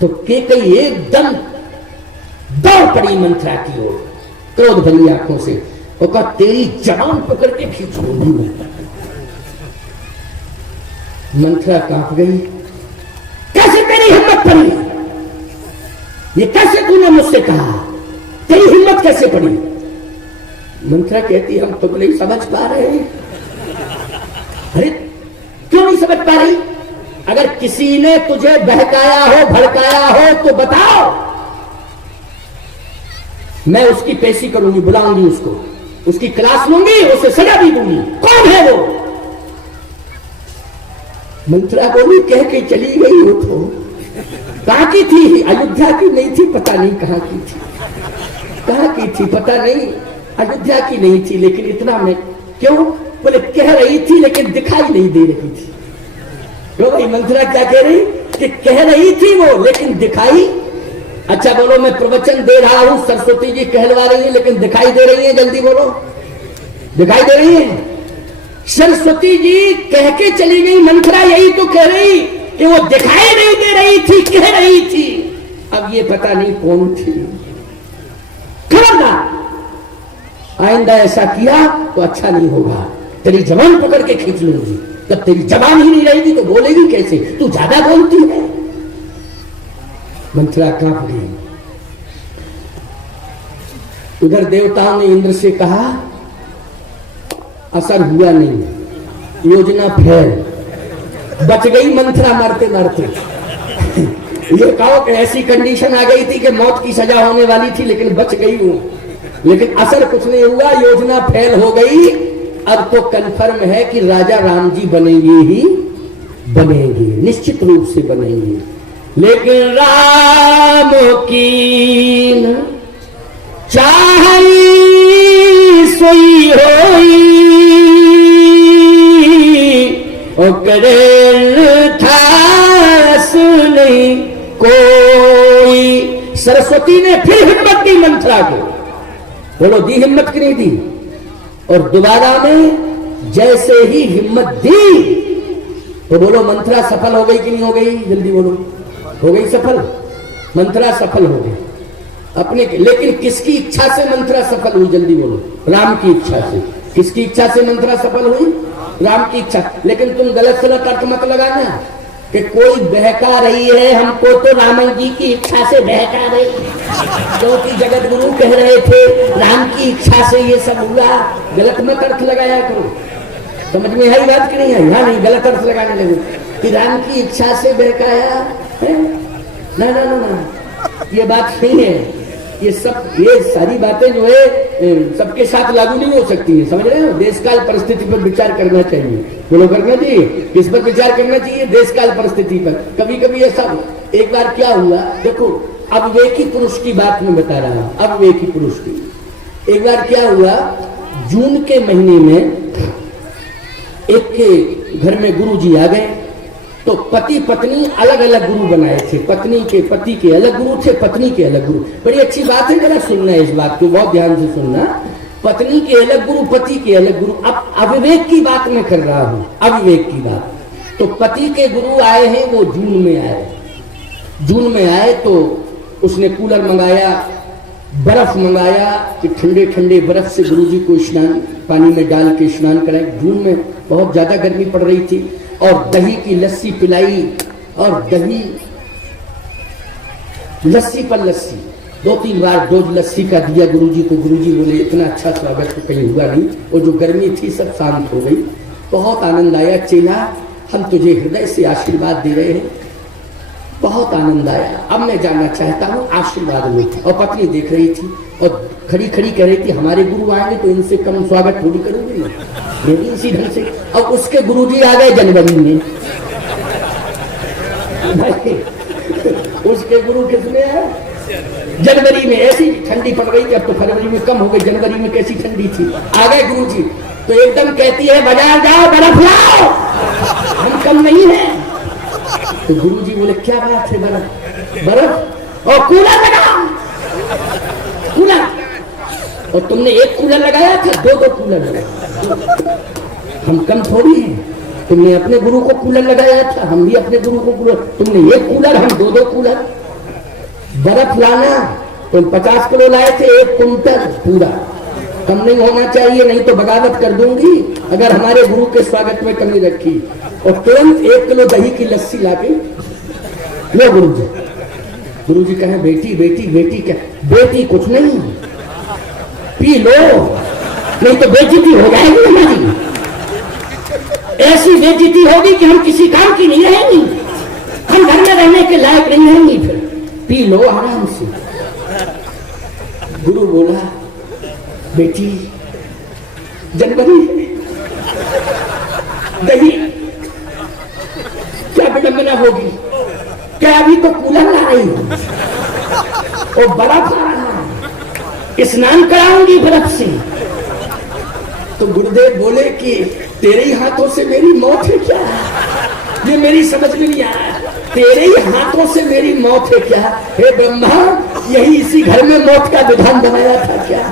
तो केकई एकदम दौड़ पड़ी मंत्रा की ओर क्रोध भरी आंखों से और कहा तेरी जबान पकड़ के खींच लूंगी मैं। मंत्रा कांप गई। कैसे तेरी हिम्मत पड़ी? ये कैसे तूने मुझसे कहा? तेरी हिम्मत कैसे पड़ी? मंत्रा कहती हम तो नहीं समझ पा रहे। अरे क्यों नहीं समझ पा रही? अगर किसी ने तुझे बहकाया हो, भड़काया हो तो बताओ, मैं उसकी पेशी करूंगी, बुलाऊंगी उसको, उसकी क्लास लूंगी, उसे सजा भी दूंगी। कौन है वो? मंत्रा बोली कह के चली गई। वो तो कहां की थी? अयोध्या की नहीं थी, पता नहीं कहां की थी। कहां की थी पता नहीं, अयोध्या की नहीं थी, लेकिन इतना मैं क्यों? बोले कह रही थी लेकिन दिखाई नहीं दे रही थी। क्यों भाई? मंत्रा क्या कह रही? कि कह रही थी वो लेकिन दिखाई। अच्छा बोलो, मैं प्रवचन दे रहा हूं, सरस्वती जी कहलवा रही है लेकिन दिखाई दे रही है। जल्दी बोलो, दिखाई दे रही है? सरस्वती जी कह के चली गई, मंत्रा यही तो कह रही कि वो दिखाई नहीं दे रही थी, कह रही थी। अब ये पता नहीं कौन थी। खबरदार आइंदा ऐसा किया तो अच्छा नहीं होगा, तेरी जबान पकड़ के खींच लूंगी। जब तेरी जबान ही नहीं रहेगी तो बोलेगी कैसे? तू ज्यादा बोलती है। मंत्रा कांप गई। उधर देवताओं ने इंद्र से कहा असर हुआ नहीं, योजना फेल, बच गई मंत्रा मारते मारते। ये कहो कि ऐसी कंडीशन आ गई थी कि मौत की सजा होने वाली थी लेकिन बच गई हूं, लेकिन असर कुछ नहीं हुआ, योजना फेल हो गई। अब तो कंफर्म है कि राजा राम जी बनेंगे ही बनेंगे, निश्चित रूप से बनेंगे। लेकिन राम की चाहई सोई होई ठास नहीं कोई। सरस्वती ने फिर हिम्मत दी मंत्रा को। बोलो दी हिम्मत की नहीं दी? और दोबारा में जैसे ही हिम्मत दी तो बोलो मंत्रा सफल हो गई कि नहीं हो गई? जल्दी बोलो, हो गई सफल? मंत्रा सफल हो गई अपने। लेकिन किसकी इच्छा से मंत्रा सफल हुई? जल्दी बोलो। राम की इच्छा से। किसकी इच्छा से मंत्रा सफल हुई? राम की इच्छा। लेकिन तुम गलत गलत अर्थ मत लगाना कि कोई बहका रही है हमको, तो रामन जी की इच्छा से बहका रही, क्योंकि जगत गुरु कह रहे थे राम की इच्छा से ये सब हुआ। गलत मत अर्थ लगाया करो। समझ में आई बात की नहीं आई? हाँ नहीं, गलत अर्थ लगाने लगे कि राम की इच्छा से बहकाया है। ना ना ना ना, ये बात नहीं है। ये सारी बातें जो है सबके साथ लागू नहीं हो सकती है, समझ रहे हो। देश काल परिस्थिति पर विचार करना चाहिए। बोलो करना चाहिए, किस पर विचार करना चाहिए? देश काल परिस्थिति पर। कभी कभी ऐसा, एक बार क्या हुआ, देखो अविवेकी पुरुष की बात मैं बता रहा हूं, अविवेकी पुरुष की। एक बार क्या हुआ, जून के महीने में एक के घर में गुरुजी आ गए, तो पति पत्नी अलग अलग गुरु बनाए थे। पति के अलग गुरु थे, पत्नी के अलग गुरु। बड़ी अच्छी बात है, जरा सुनना है इस बात को, बहुत ध्यान से सुनना। पत्नी के अलग गुरु, पति के अलग गुरु। अब अविवेक की बात मैं कर रहा हूं, अविवेक की बात। तो पति के गुरु आए हैं, वो जून में आए। जून में आए तो उसने कूलर मंगाया, बर्फ मंगाया कि ठंडे ठंडे बर्फ से गुरुजी को स्नान, पानी में डाल के स्नान कराए। जून में बहुत ज्यादा गर्मी पड़ रही थी, और दही की लस्सी पिलाई, और दही लस्सी पर लस्सी 2-3 बार डोज लस्सी का दिया गुरुजी को। गुरुजी बोले इतना अच्छा स्वागत तो कहीं हुआ नहीं, और जो गर्मी थी सब शांत हो गई। बहुत आनंद आया। चेला, हम तुझे हृदय से आशीर्वाद दे रहे हैं, बहुत आनंद आया, अब मैं जानना चाहता हूँ आशीर्वाद लो। और पत्नी देख रही थी और खड़ी खड़ी कह रही थी, हमारे गुरु आएंगे तो इनसे कम स्वागत थोड़ी करूंगी मैं, इसी ढंग से। और उसके गुरुजी आ गए जनवरी में। उसके गुरु किसमें है? जनवरी में। ऐसी ठंडी पड़ गई थी, अब तो फरवरी में कम हो गई, जनवरी में कैसी ठंडी थी। आ गए गुरुजी, तो एकदम कहती है बाजार जाओ बर्फ लाओ, हम कम नहीं है। तो गुरुजी बोले क्या बात है, बर्फ और कूलर लगाओ, कूलर। और तुमने एक कूलर लगाया था, 2 कूलर लगाया, हम कम थोड़ी हैं। तुमने अपने गुरु को कूलर लगाया था, हम भी अपने गुरु को कूलर। तुमने 1 कूलर, हम 2 कूलर। बर्फ लाना तुम 50 किलो लाए थे, 1 कुंटल पूरा। कम नहीं होना चाहिए, नहीं तो बगावत कर दूंगी अगर हमारे गुरु के स्वागत में कमी रखी। और तुरंत 1 किलो दही की लस्सी लाके लो गुरुजी। गुरुजी कहे बेटी बेटी बेटी, क्या बेटी? कुछ नहीं, पी लो, नहीं तो बेइज्जती हो जाएगी हमारी। ऐसी बेइज्जती होगी कि हम किसी काम की नहीं रहेंगी, हम घर में रहने के लायक नहीं रहेंगी। फिर पी लो आराम से। गुरु बोला बेटी जनवरी दही, क्या विडंबना होगी, क्या अभी तो कूलर ला रही हूं और बर्फ आ रहा है, स्नान कराऊंगी बर्फ से। तो गुरुदेव बोले कि तेरे ही हाथों से मेरी मौत है क्या? ये मेरी समझ में नहीं आया, तेरे ही हाथों से मेरी मौत है क्या? हे ब्रह्मा, यही इसी घर में मौत का विधान बनाया था क्या?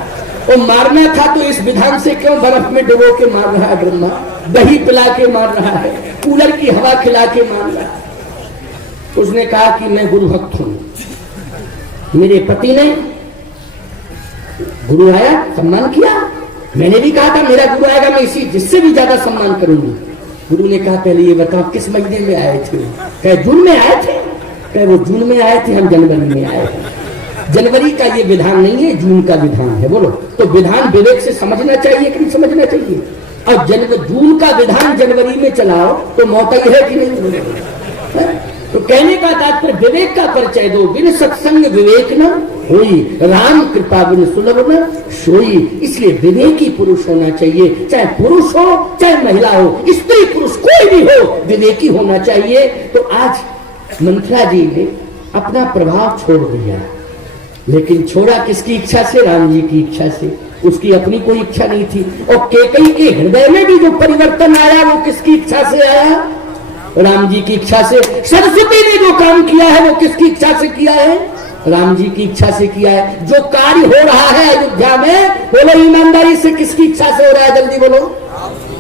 और मारना था तो इस विधान से क्यों बर्फ में डुबो के मार रहा है ब्रह्मा? दही पिला के मार रहा है, कूलर की हवा खिला के मार रहा है। उसने कहा कि मैं गुरु भक्त हूं, मेरे पति ने गुरु आया सम्मान किया, मैंने भी कहा था मेरा गुरु आएगा मैं इसी जिससे भी ज्यादा सम्मान करूंगी। गुरु ने कहा पहले ये बताओ किस महीने में आए थे? कहे जून में आए थे। कहे वो जून में आए थे, हम जनवरी में आए थे। जनवरी का ये विधान नहीं है, जून का विधान है। बोलो, तो विधान विवेक से समझना चाहिए कि नहीं समझना चाहिए? और जून का विधान जनवरी में चलाओ तो मौत ही है कि नहीं? तो कहने का तात्पर्य विवेक का परिचय दो। बिन सत्संग विवेक न होई, राम कृपा बिन सुलभ न सोई। इसलिए विवेकी पुरुष होना चाहिए, चाहे पुरुष हो चाहे महिला हो, स्त्री पुरुष कोई भी हो, विवेकी होना चाहिए। तो आज मंथरा जी ने अपना प्रभाव छोड़ दिया, लेकिन छोड़ा किसकी इच्छा से? राम जी की इच्छा से। उसकी अपनी कोई इच्छा नहीं थी। और कैकेयी के हृदय में भी जो परिवर्तन आया वो किसकी इच्छा से आया? राम जी की इच्छा से। सरस्वती ने जो काम किया है वो किसकी इच्छा से किया है? राम जी की इच्छा से किया है। जो कार्य हो रहा है अयोध्या में, बोलो ईमानदारी से किसकी इच्छा से हो रहा है? जल्दी बोलो।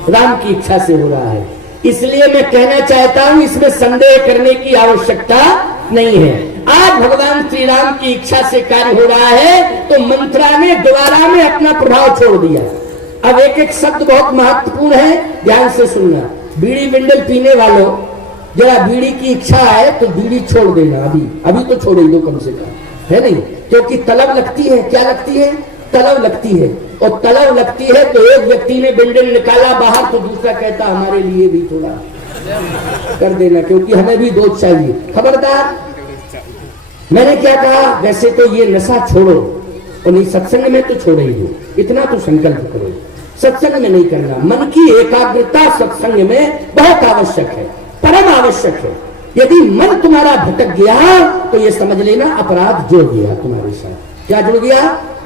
राम की इच्छा से हो रहा है। इसलिए मैं कहना चाहता हूं इसमें संदेह करने की आवश्यकता नहीं है। आज भगवान श्री राम की इच्छा से कार्य हो रहा है, तो मंत्रा ने द्वारा में अपना प्रभाव छोड़ दिया। अब एक एक शब्द बहुत महत्वपूर्ण है, ध्यान से सुनना। बीड़ी बिंडल पीने वालों, जरा बीड़ी की इच्छा है तो बीड़ी छोड़ देना, अभी तो छोड़ ही दो कम से कम, है नहीं? क्योंकि तलब लगती है। क्या लगती है? तलब लगती है। और तलब लगती है तो एक व्यक्ति ने बिंडल निकाला बाहर तो दूसरा कहता हमारे लिए भी थोड़ा कर देना, क्योंकि हमें भी 2 चाहिए। खबरदार, मैंने क्या कहा, वैसे तो ये नशा छोड़ो, और नहीं सत्संग में तो छोड़े ही दो, इतना तो संकल्प करो। सत्संग में नहीं करना, मन की एकाग्रता सत्संग में बहुत आवश्यक है, परम आवश्यक है। यदि मन तुम्हारा भटक गया तो ये समझ लेना अपराध जुड़ गया तुम्हारे साथ। क्या जुड़ गया?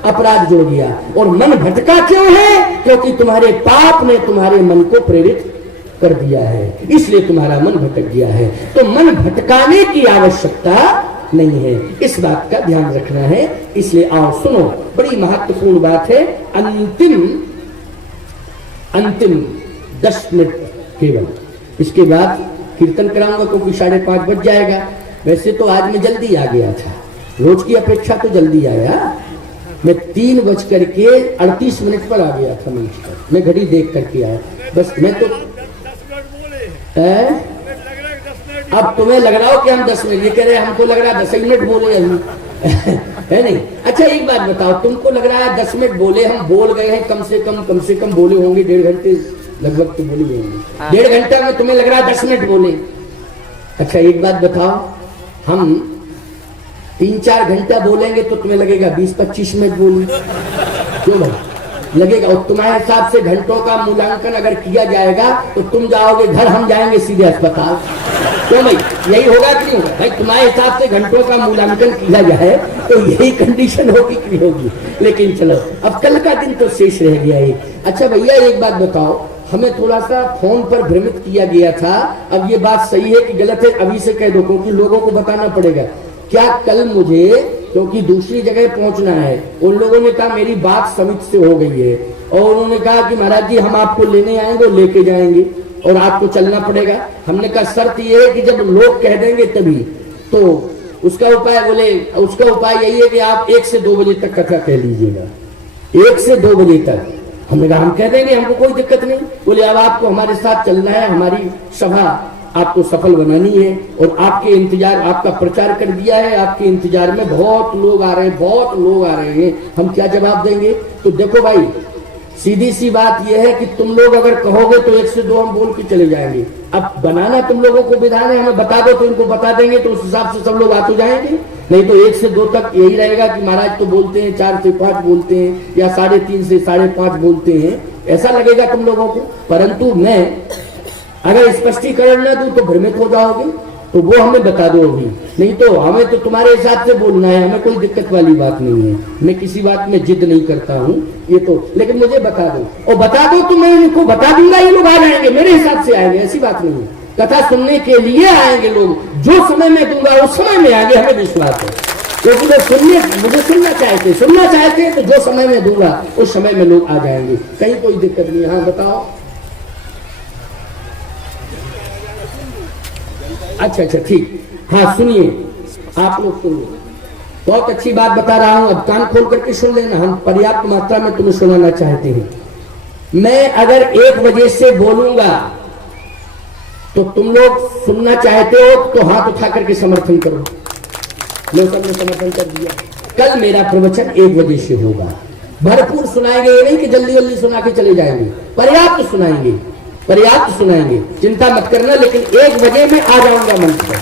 अपराध जुड़ गया। और मन भटका क्यों है? क्योंकि तुम्हारे पाप ने तुम्हारे मन को प्रेरित कर दिया है, इसलिए तुम्हारा मन भटक गया है। तो मन भटकाने की आवश्यकता नहीं है, इस बात का ध्यान रखना है। इसलिए आओ सुनो, बड़ी महत्वपूर्ण बात है। अंतिम 10 मिनट केवल, इसके बाद कीर्तन कराऊंगा क्योंकि 5:30 बज जाएगा। वैसे तो आज मैं जल्दी आ गया था, रोज की अपेक्षा तो जल्दी आया। मैं 3:38 पर आ गया था मंच पर, मैं घड़ी देख करके आया। बस मैं तो अब तुम्हें लग रहा हो कि हम 10 मिनट, ये कह रहे हमको लग रहा है 10 मिनट बोले हम है नहीं। अच्छा एक बात बताओ, तुमको लग रहा है 10 मिनट बोले, हम बोल गए हैं कम से कम बोले होंगे 1.5 घंटे लगभग तो बोले होंगे। 1.5 घंटा में तुम्हें लग रहा है 10 मिनट बोले। अच्छा एक बात बताओ, हम 3-4 घंटा बोलेंगे तो तुम्हें लगेगा 20-25 मिनट बोले, क्यों भाई लगेगा? और तुम्हारे हिसाब से घंटों का मूल्यांकन अगर किया जाएगा तो तुम जाओगे घर, हम जाएंगे सीधे अस्पताल, क्यों भाई? यही होगा कि नहीं होगा भाई? तुम्हारे हिसाब से घंटों का मूल्यांकन किया जाए तो यही कंडीशन होगी कि नहीं होगी? लेकिन चलो, अब कल का दिन तो शेष रह गया है। अच्छा भैया एक बात बताओ, हमें थोड़ा सा फोन पर भ्रमित किया गया था, अब ये बात सही है कि गलत है अभी से कह दो, क्योंकि लोगों को बताना पड़ेगा। क्या कल मुझे, क्योंकि दूसरी जगह पहुंचना है, उन लोगों ने कहा मेरी बात समिति से हो गई है, और उन्होंने कहा कि महाराज जी हम आपको लेने आएंगे, लेके जाएंगे और आपको चलना पड़ेगा। हमने कहा शर्त ये है कि जब लोग कह देंगे तभी, तो उसका उपाय बोले, उसका उपाय यही है कि आप 1 से 2 बजे तक कथा कह लीजिएगा, 1 से 2 बजे तक। हमने कहा हम कह देंगे, हमको कोई दिक्कत नहीं। बोले अब आपको हमारे साथ चलना है, हमारी सभा आपको सफल बनानी है, और आपके इंतजार, आपका प्रचार कर दिया है, आपके इंतजार में बहुत लोग आ रहे हैं, बहुत लोग आ रहे हैं, हम क्या जवाब देंगे? तो देखो भाई, सीधी सी बात यह है कि तुम लोग अगर कहोगे तो 1 से 2 हम बोल के चले जाएंगे। अब बनाना तुम लोगों को विधान है, हमें बता दो तो इनको बता देंगे, तो उस हिसाब से सब लोग आ तो जाएंगे। नहीं तो 1 से 2 तक यही रहेगा कि महाराज तो बोलते हैं 4 से 5 बोलते हैं, या 3:30 से 5:30 बोलते हैं, ऐसा लगेगा तुम लोगों को। परंतु मैं अगर स्पष्टीकरण न दूं तो भ्रमित हो जाओगे, तो वो हमें बता दो अभी, नहीं तो हमें तो तुम्हारे हिसाब से बोलना है, हमें कोई दिक्कत वाली बात नहीं है। मैं किसी बात में जिद नहीं करता हूँ, ये तो, लेकिन मुझे बता दो, और बता दो तो मैं इनको बता दूंगा, ये लोग आ जाएंगे, मेरे हिसाब से आएंगे, ऐसी बात नहीं है। कथा सुनने के लिए आएंगे लोग, जो समय में दूंगा उस समय में आएंगे, हमें विश्वास है। क्योंकि मुझे सुनना चाहते हैं तो जो समय में दूंगा उस समय में लोग आ जाएंगे, कहीं कोई दिक्कत नहीं है। हाँ बताओ। अच्छा ठीक, हाँ सुनिए, आप लोग सुनिए, बहुत अच्छी बात बता रहा हूं, अब कान खोल करके सुन लेना, हम पर्याप्त मात्रा में तुम्हें सुनाना चाहते हैं। मैं अगर 1 बजे से बोलूंगा तो तुम लोग सुनना चाहते हो तो हाथ उठा करके समर्थन करो। लोग सबने समर्थन कर दिया। कल मेरा प्रवचन 1 बजे से होगा, भरपूर सुनाएंगे, ये नहीं कि जल्दी जल्दी सुना के चले जाएंगे, पर्याप्त सुनाएंगे, चिंता मत करना। लेकिन 1 बजे में आ जाऊंगा मंच पर,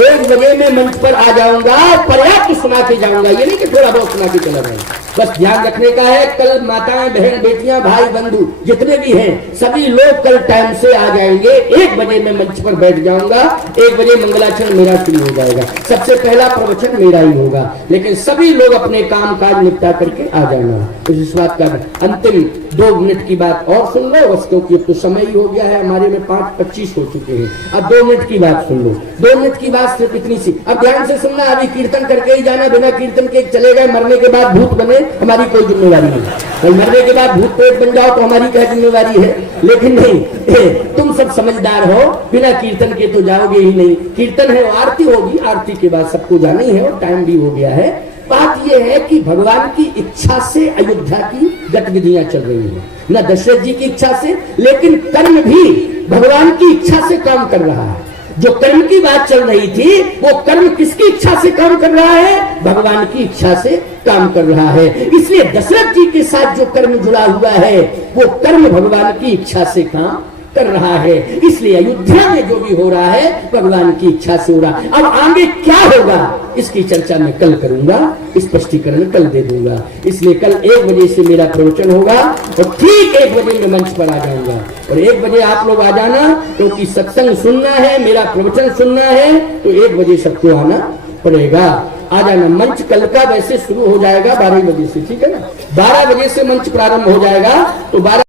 1 बजे में मंच पर आ जाऊंगा, पर्याप्त सुना के जाऊंगा, ये नहीं कि थोड़ा बहुत सुना के चला जाऊंगा। बस ध्यान रखने का है, कल माताएं, बहन, बेटियां, भाई, बंधु जितने भी हैं सभी लोग कल टाइम से आ जाएंगे। 1 बजे मैं मंच पर बैठ जाऊंगा, 1 बजे मंगलाचरण मेरा शुरू हो जाएगा, सबसे पहला प्रवचन मेरा ही होगा। लेकिन सभी लोग अपने काम काज निपटा करके आ जाना। इस बात का अंतिम 2 मिनट की बात और सुन लो, बस क्योंकि अब तो समय ही हो गया है, हमारे में 5:25 हो चुके हैं। अब 2 मिनट की बात सुन लो, 2 मिनट की बात सिर्फ इतनी सी। अब ध्यान से सुनना, अभी कीर्तन करके ही जाना, बिना कीर्तन के चले गए, मरने के बाद भूत बने, हमारी कोई जिम्मेवारी नहीं। तो मरने के बाद भूत प्रेत बन जाओ तो हमारी क्या जिम्मेवारी है? लेकिन नहीं, तुम सब समझदार हो, बिना कीर्तन के तो जाओगे ही नहीं। कीर्तन है, आरती होगी, आरती के बाद सबको जाना ही है, और टाइम भी हो गया है। बात यह है कि भगवान की इच्छा से अयोध्या की गतिविधियां चल रही हैं, न दशरथ जी की इच्छा से, लेकिन कर्म भी भगवान की इच्छा से काम कर रहा है। जो कर्म की बात चल रही थी, वो कर्म किसकी इच्छा से काम कर रहा है? भगवान की इच्छा से काम कर रहा है। इसलिए दशरथ जी के साथ जो कर्म जुड़ा हुआ है, वो कर्म भगवान की इच्छा से काम कर रहा है। इसलिए अयोध्या में जो भी हो रहा है भगवान की इच्छा से हो रहा है। अब आगे क्या होगा इसकी चर्चा मैं कल करूंगा, स्पष्टीकरण कल दे दूंगा। इसलिए कल 1 बजे से मेरा प्रवचन होगा और ठीक 1 बजे मैं मंच पर आ जाऊंगा और 1 बजे आप लोग आ जाना, क्योंकि सत्संग सुनना है, मेरा प्रवचन सुनना है, तो 1 बजे सबको आना पड़ेगा। आ जाना। मंच कल का वैसे शुरू हो जाएगा 12 बजे से, ठीक है ना? 12 बजे से मंच प्रारंभ हो जाएगा, तो 12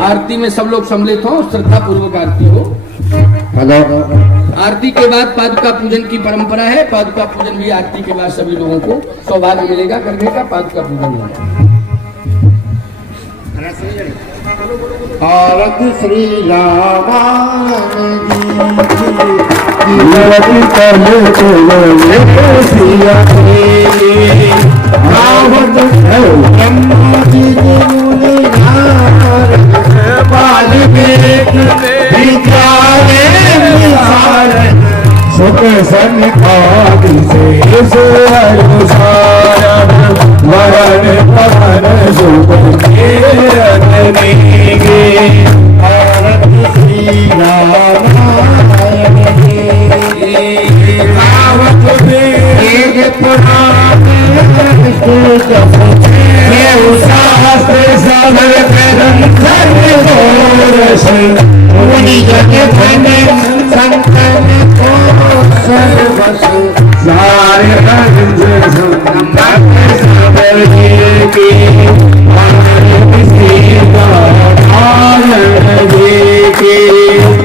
आरती में सब लोग सम्मिलित हो, श्रद्धा पूर्वक आरती हो। आरती के बाद पादुका पूजन की परंपरा है। पादुका पूजन भी आरती के बाद सभी लोगों को सौभाग्य मिलेगा करने का। पादुका पूजन होगा। आरती श्री सुख सन्निपाति से वरण पवन सुख आरती श्री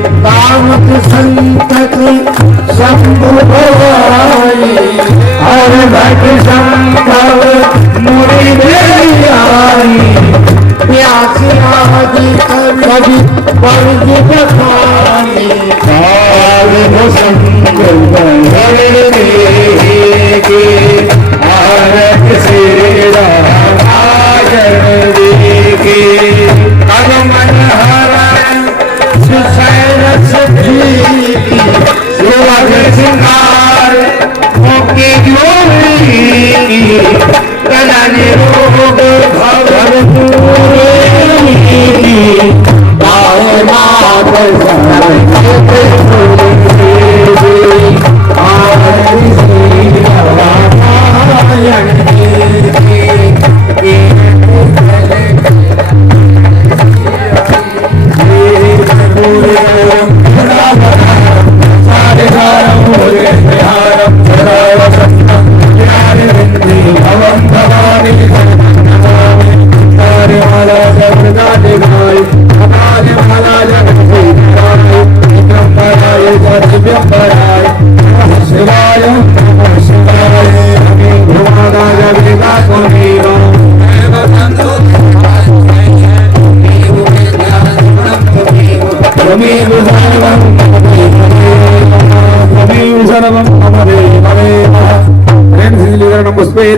रामायण संतत शंभु और भट संभव मुनि प्यासी आदि कवि वर्जित पानी काल आरत श्री रामायण देखे कदमन हरण सुशैल सिंगार मोके जोड़ी कलन रोग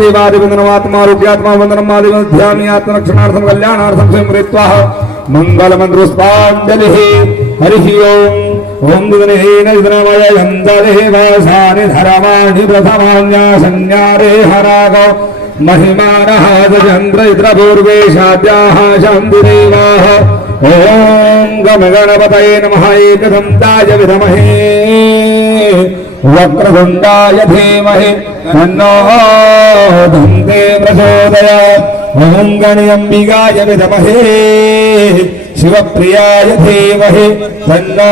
देवादिवंदनमात्मा रुद्यात्मा वंदनम आदिवध्यामि आत्मरक्षणार्थं कल्याणार्थं संवृत्वा मंगलमंत्रोस्पाञ्जलिः हरिः ओम दुदनेन दुदनमय यन्त्रदेः वासानि धर्माणि प्रथमान्या संज्ञारे हराग महिमानः चन्द्र इन्द्रपूर्वेशाद्याः शान्तिदेवाः ओम गणपतये नमः एकदन्ताय विद्महे वक्रतुण्डाय धीमहि तन्नो दन्ते प्रचोदयात् ओम गणम्बिकाय विद्महे शिवप्रियाय धीमहि तन्नो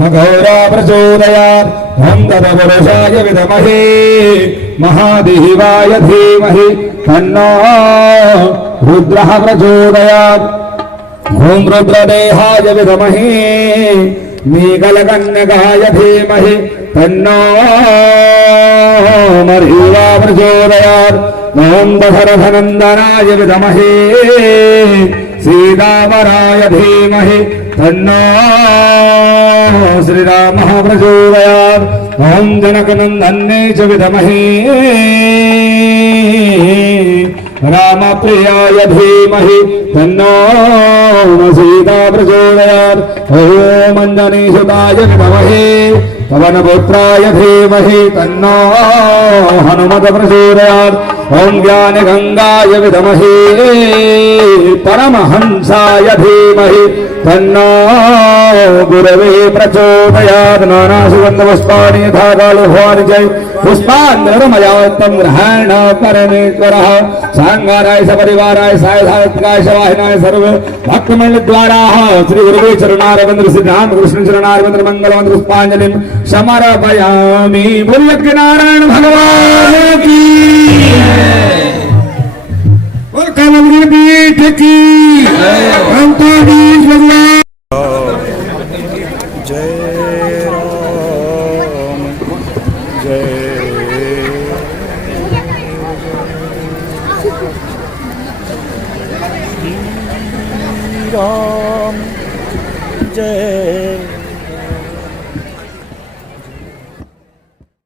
मघोरा प्रचोदयात् ओम तत्पुरुषाय विद्महे महादेवाय धीमहि तन्नो रुद्रः प्रचोदयात् ओम रुद्रदेहाय विद्महे मेघलकन्नकाय धीमहि तन्नो मरीवा प्रचोदयात् ओम दशरथनन्दनाय विद्महे सीतावराय धीमहि तन्नो श्रीरामः प्रचोदयात् ओम जनकनन्दन्ये च विद्महे रामप्रियाय धीमहि तन्नो सीता प्रचोदयात् ओम अंजनीसुताय विद्महे पवनपुत्राय धीमहि तन्नो हनुमत प्रचोदयात् ओम ज्ञान गंगाय विद्महे परमहंसाय धीमहि तन्नो गुरवे प्रचोदयात्। नाना सुगंध पुष्पाणि यथा कालभवानि जय पुष्पान्धरमयात्तं ग्रहण परमेश्वरः। सांगाराय सपरिवाराय सायधायत्काय शवाहिनाय सर्व भक्तमंडल द्वारा श्री गुरुवे चरणारविंद सिद्धांत कृष्ण चरणारविंद मंगलवंत पुष्पांजलि समर्पयामि। बोलिए के नारायण भगवान की और कामगिरी पीठ की अंतरीक्ष भगवान जय राम जय राम जय